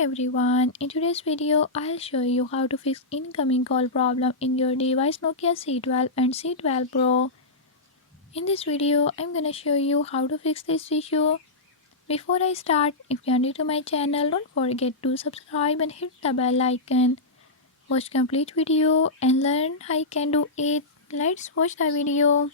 everyone, in today's video I'll show you how to fix incoming call problem in your device Nokia C12 and C12 Pro. In this video I'm gonna show you how to fix this issue. Before I start, if you are new to my channel, don't forget to subscribe and hit the bell icon. Watch complete video and learn how you can do it. Let's watch the video.